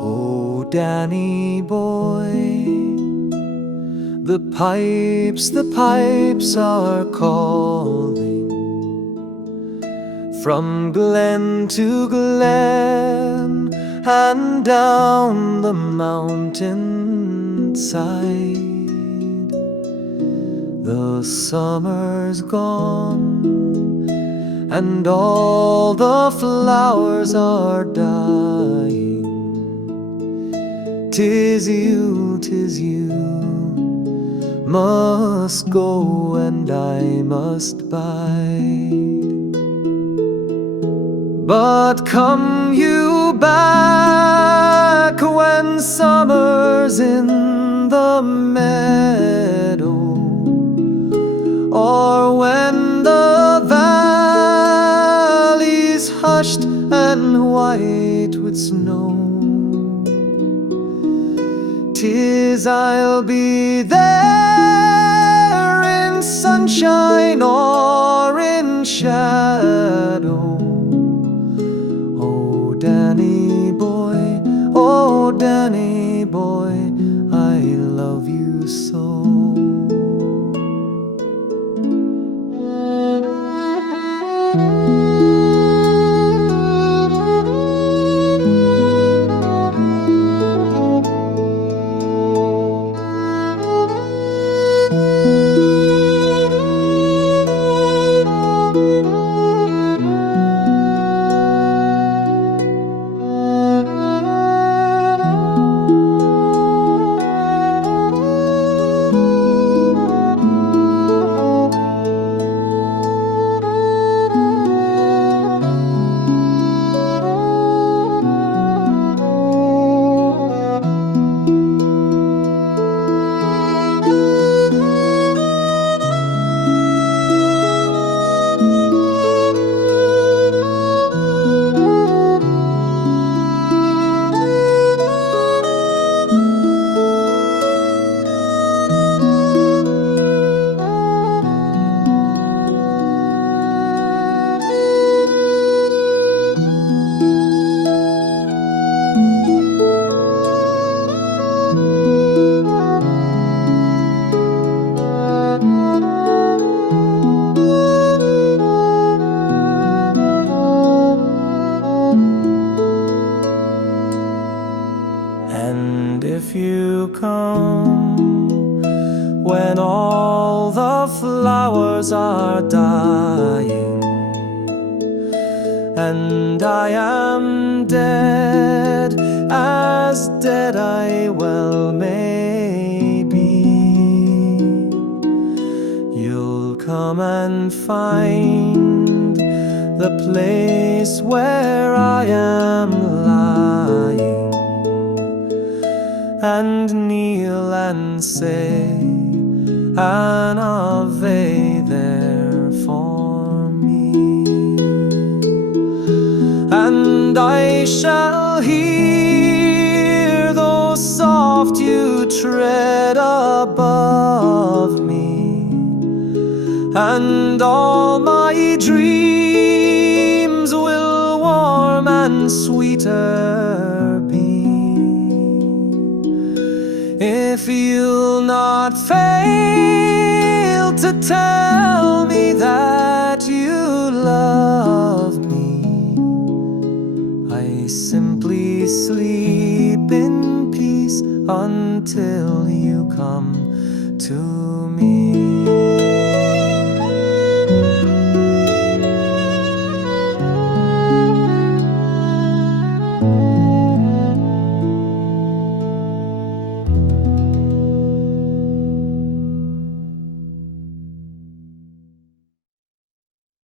Oh, Danny boy, the pipes are calling from glen to glen and down the mountainside. The summer's gone and all the flowers are dying. 'Tis you must go and I must bide. But come you back when summer's in the meadow, or when the valley's hushed and white with snow. 'Tis I'll be there in sunshine or in shadow. Oh, Danny boy, oh, Danny boy, I love you so. And if you come when all the flowers are dying, and I am dead, as dead I well may be, you'll come and find the place where I am lying, and kneel and say an Ave there for me. And I shall hear, though soft, you tread above me, and all my dreams will warm and sweeter be, if you'll not fail to tell me that you love me. I simply sleep in peace until you come to me.